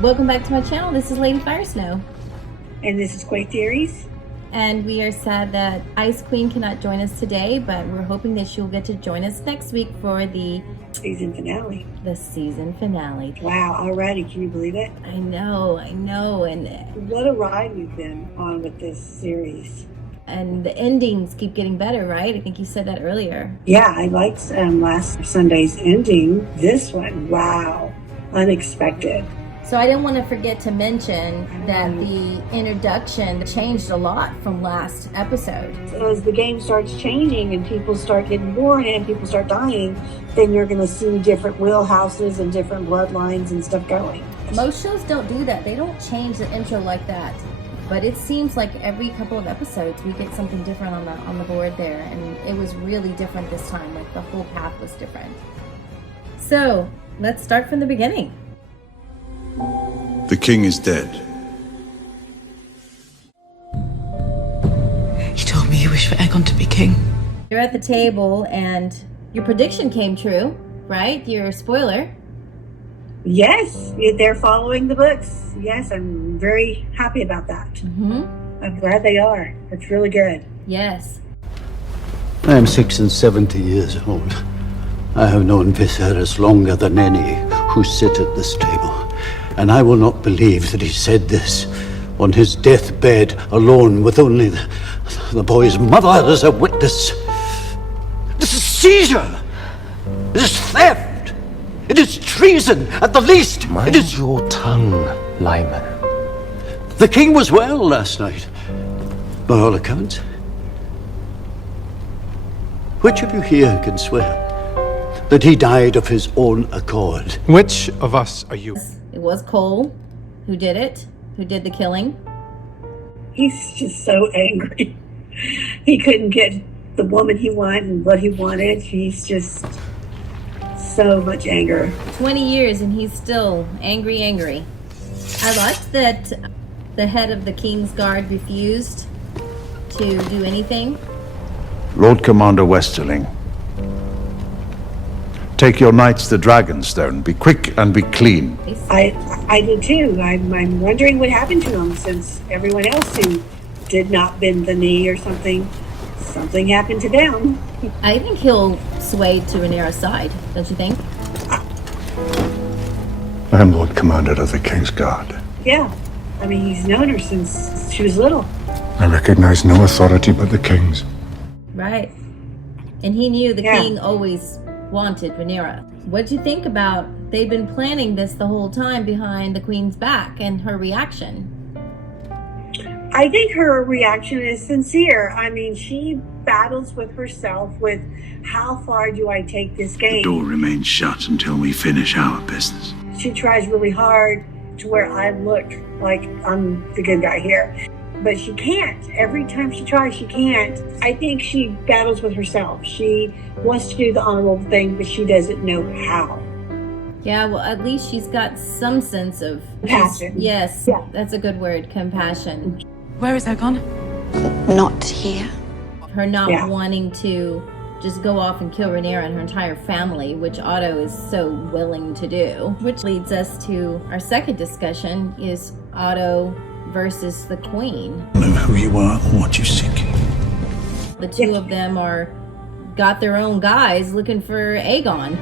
Welcome back to my channel. This is Lady Firesnow. And this is Quay Theories. And we are sad that Ice Queen cannot join us today, but we're hoping that she'll get to join us next week for the season finale. The season finale. Wow, already, can you believe it? I know, and what a ride we've been on with this series. And the endings keep getting better, right? I think you said that earlier. Yeah, I liked last Sunday's ending. This one, wow, unexpected. So I didn't want to forget to mention that the introduction changed a lot from last episode. As the game starts changing and people start getting born and people start dying, then you're going to see different wheelhouses and different bloodlines and stuff going. Most shows don't do that. They don't change the intro like that. But it seems like every couple of episodes we get something different on the board there. And it was really different this time. Like the whole path was different. So let's start from the beginning. The king is dead. He told me you wish for Aegon to be king. You're at the table and your prediction came true, right? Your spoiler. Yes, they're following the books. Yes, I'm very happy about that. Mm-hmm. I'm glad they are. It's really good. Yes. I am 76 years old. I have known Viserys longer than any who sit at this table. And I will not believe that he said this on his deathbed alone with only the boy's mother as a witness. This is seizure. It is theft. It is treason at the least. Mind your tongue, Lyman. The king was well last night, by all accounts. Which of you here can swear that he died of his own accord? Which of us are you? It was Cole who did it, who did the killing. He's just so angry. He couldn't get the woman he wanted and what he wanted. He's just so much anger. 20 years and he's still angry. I liked that the head of the King's Guard refused to do anything. Lord Commander Westerling, take your knights to Dragonstone. Be quick and be clean. I do too. I'm wondering what happened to him, since everyone else who did not bend the knee or something happened to them. I think he'll sway to Rhaenyra's side, don't you think? I am Lord Commander of the King's Guard. Yeah. I mean, he's known her since she was little. I recognize no authority but the King's. Right. And he knew the king always wanted Rhaenyra. What'd you think about they'd been planning this the whole time behind the queen's back and her reaction? I think her reaction is sincere. I mean, she battles with herself with how far do I take this game? The door remains shut until we finish our business. She tries really hard to where I look like I'm the good guy here. But she can't. Every time she tries, she can't. I think she battles with herself. She wants to do the honorable thing, but she doesn't know how. Yeah, well, at least she's got some sense of compassion. Yes, that's a good word, compassion. Where is Aegon? Not here. Her not wanting to just go off and kill Rhaenyra and her entire family, which Otto is so willing to do. Which leads us to our second discussion, is Otto versus the queen. I don't know who you are or what you seek. The two of them got their own guys looking for Aegon.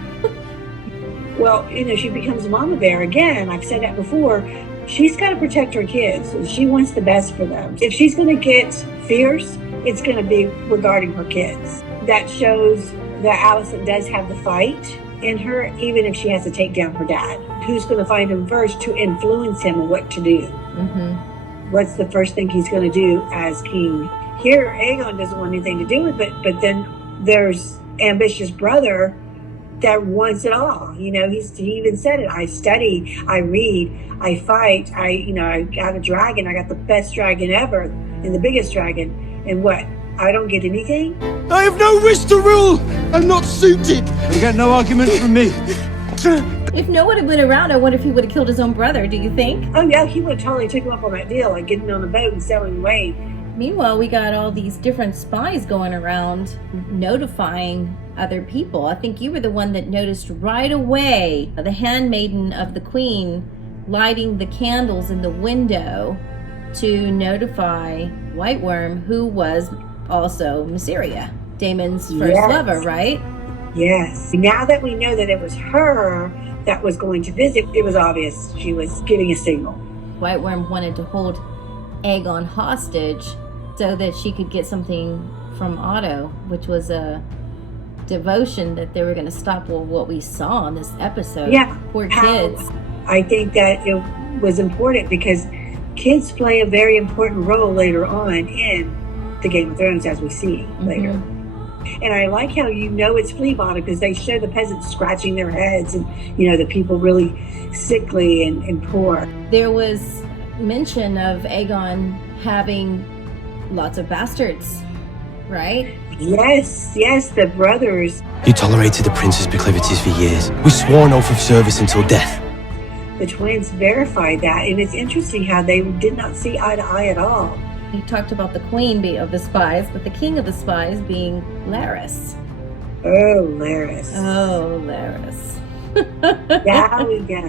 Well, she becomes a mama bear again. I've said that before. She's got to protect her kids. She wants the best for them. If she's going to get fierce, it's going to be regarding her kids. That shows that Alicent does have the fight in her, even if she has to take down her dad. Who's going to find him first to influence him on what to do? Mm-hmm. What's the first thing he's going to do as king? Here, Aegon doesn't want anything to do with it, but then there's ambitious brother that wants it all. He even said it. I study, I read, I fight. I got a dragon. I got the best dragon ever and the biggest dragon. And what? I don't get anything? I have no wish to rule. I'm not suited. You get no argument from me. If no one had been around, I wonder if he would have killed his own brother, do you think? Oh yeah, he would have totally took him up on that deal, like getting on a boat and sailing away. Meanwhile, we got all these different spies going around notifying other people. I think you were the one that noticed right away the handmaiden of the queen lighting the candles in the window to notify White Worm, who was also Mysteria, Damon's first lover, right? Yes. Now that we know that it was her that was going to visit, it was obvious she was giving a signal. White Worm wanted to hold Aegon hostage so that she could get something from Otto, which was a devotion that they were going to stop what we saw in this episode. Yeah. Poor kids. I think that it was important because kids play a very important role later on in the Game of Thrones, as we see later. And I like how it's flea bottom because they show the peasants scratching their heads and, the people really sickly and poor. There was mention of Aegon having lots of bastards, right? Yes, the brothers. You tolerated the prince's proclivities for years. We swore an oath of service until death. The twins verified that, and it's interesting how they did not see eye to eye at all. You talked about the queen of the spies, but the king of the spies being Larys. Oh, Larys. Oh, Larys. Now we go.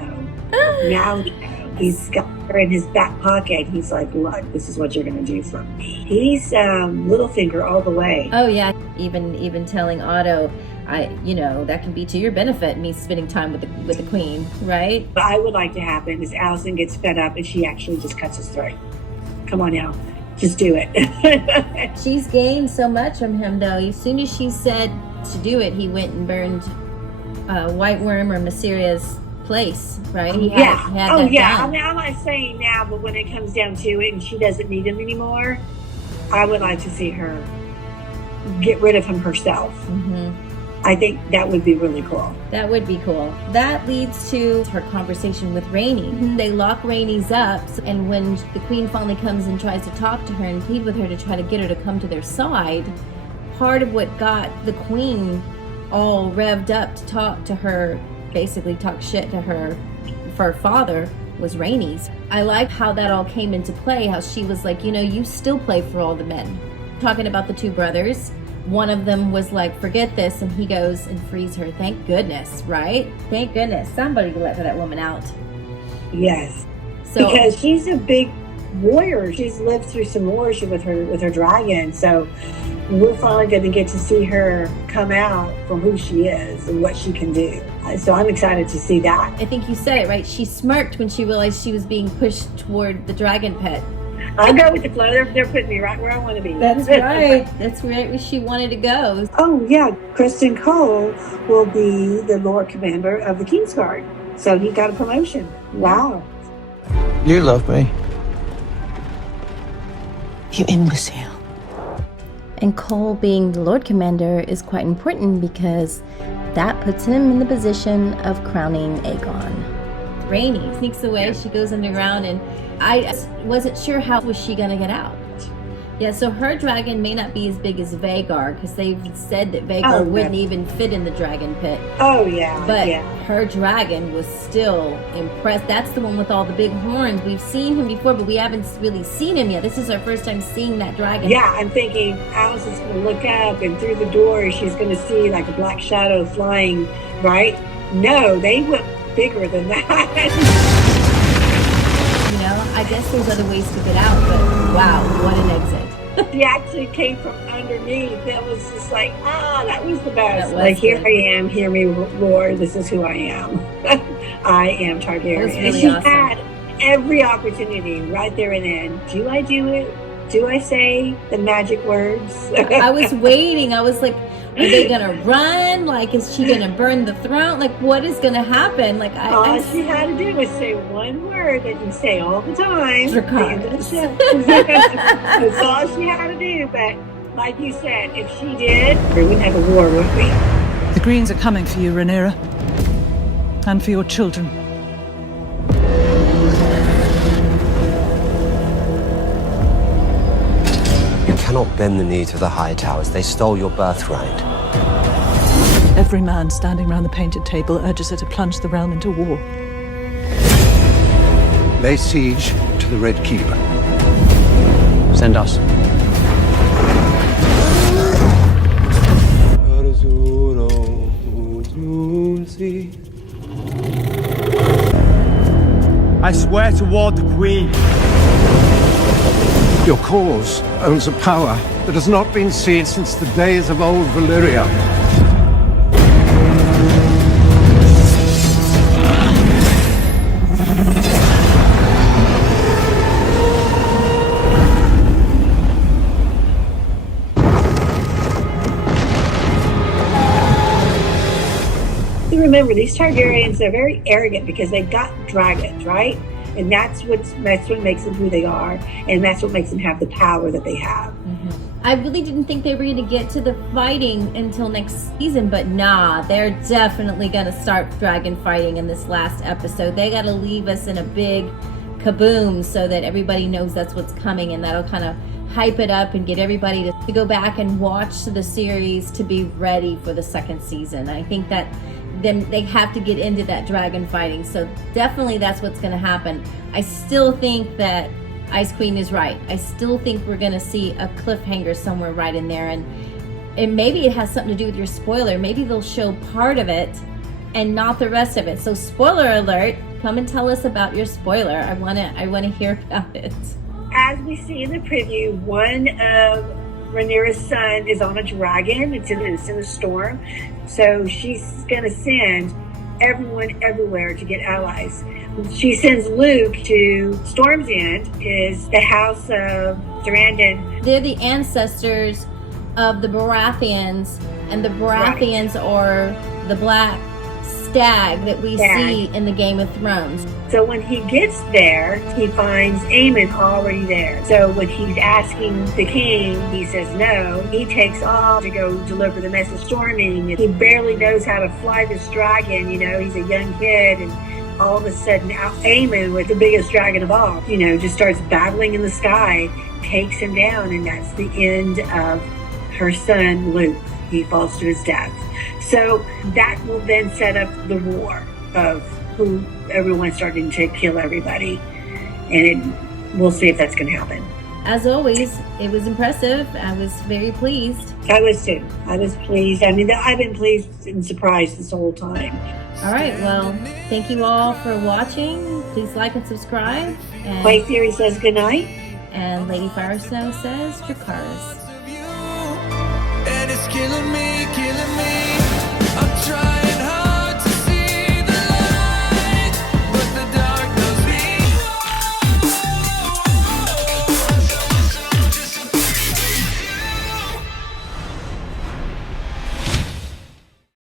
Now we go. He's got her in his back pocket. He's like, look, this is what you're going to do for me. He's Littlefinger all the way. Oh, yeah. Even telling Otto, that can be to your benefit, me spending time with the queen, right? What I would like to happen is Alicent gets fed up and she actually just cuts his throat. Come on now. Just do it. She's gained so much from him, though. As soon as she said to do it, he went and burned White Worm or Mysteria's place, right? He had that done. I mean, I'm not saying now, but when it comes down to it and she doesn't need him anymore, I would like to see her get rid of him herself. I think that would be really cool. That would be cool. That leads to her conversation with Rhaenys. They lock Rhaenys up, and when the queen finally comes and tries to talk to her and plead with her to try to get her to come to their side, part of what got the queen all revved up to talk to her, basically talk shit to her for her father, was Rhaenys. I like how that all came into play, how she was like, you still play for all the men. Talking about the two brothers, one of them was like, forget this, and he goes and frees her. Thank goodness, right? Thank goodness somebody let that woman out. Yes. So, because she's a big warrior. She's lived through some wars with her dragon. So we're finally going to get to see her come out from who she is and what she can do. So I'm excited to see that. I think you said it right. She smirked when she realized she was being pushed toward the dragon pit. I go with the flow. They're putting me right where I want to be. That's right. That's right where she wanted to go. Oh, yeah. Kristen Cole will be the Lord Commander of the Kingsguard. So he got a promotion. Wow. You love me. You imbecile. And Cole being the Lord Commander is quite important because that puts him in the position of crowning Aegon. Rhaenys sneaks away. She goes underground, and I wasn't sure how was she gonna get out. Yeah, so her dragon may not be as big as Vhagar because they've said that Vhagar wouldn't even fit in the dragon pit. Oh yeah, but yeah. Her dragon was still impressed. That's the one with all the big horns. We've seen him before, but we haven't really seen him yet. This is our first time seeing that dragon. Yeah, I'm thinking Alison's gonna look up, and through the door she's gonna see like a black shadow flying. Right? No, they went bigger than that. I guess there's other ways to get out, but wow, what an exit. She actually came from underneath. That was just like, that was the best. Was like, good. Here I am, hear me roar, this is who I am. I am Targaryen. Was really and she awesome. had every opportunity right there and then. Do I do it? Do I say the magic words? I was waiting. I was like, are they gonna run? Like, is she gonna burn the throne? Like, what is gonna happen? Like, all she had to do was say one word that you say all the time. Regardless. That's all she had to do. But like you said, if she did, we wouldn't have a war, would we? The Greens are coming for you, Rhaenyra. And for your children. You cannot bend the knee to the high towers. They stole your birthright. Every man standing round the painted table urges her to plunge the realm into war. Lay siege to the Red Keep. Send us. I swear to ward the Queen. Your cause owns a power that has not been seen since the days of old Valyria. Remember, these Targaryens are very arrogant because they got dragons, right? And that's what makes them who they are, and that's what makes them have the power that they have. I really didn't think they were going to get to the fighting until next season, but nah, they're definitely going to start dragon fighting in this last episode. They got to leave us in a big kaboom so that everybody knows that's what's coming, and that'll kind of hype it up and get everybody to go back and watch the series to be ready for the second season. I think that then they have to get into that dragon fighting, so definitely that's what's going to happen. I still think that Ice Queen is right. I still think we're going to see a cliffhanger somewhere right in there, and maybe it has something to do with your spoiler. Maybe they'll show part of it and not the rest of it. So spoiler alert, come and tell us about your spoiler. I want to hear about it. As we see in the preview, one of Rhaenyra's son is on a dragon. It's in a storm. So she's going to send everyone everywhere to get allies. She sends Luke to Storm's End, is the house of Durandon. They're the ancestors of the Baratheons, and the Baratheons are the black stag that we see in the Game of Thrones. So when he gets there, he finds Aemon already there. So when he's asking the king, he says no. He takes off to go deliver the message storming. He barely knows how to fly this dragon, he's a young kid, and all of a sudden Aemon, with the biggest dragon of all, just starts battling in the sky, takes him down, and that's the end of her son Luke. He falls to his death. So that will then set up the war of who everyone's starting to kill everybody. And we'll see if that's going to happen. As always, it was impressive. I was very pleased. I was too. I was pleased. I mean, I've been pleased and surprised this whole time. All right. Well, thank you all for watching. Please like and subscribe. And White Theory says goodnight. And Lady Firesnow says Dracarys. And it's killing me, killing me.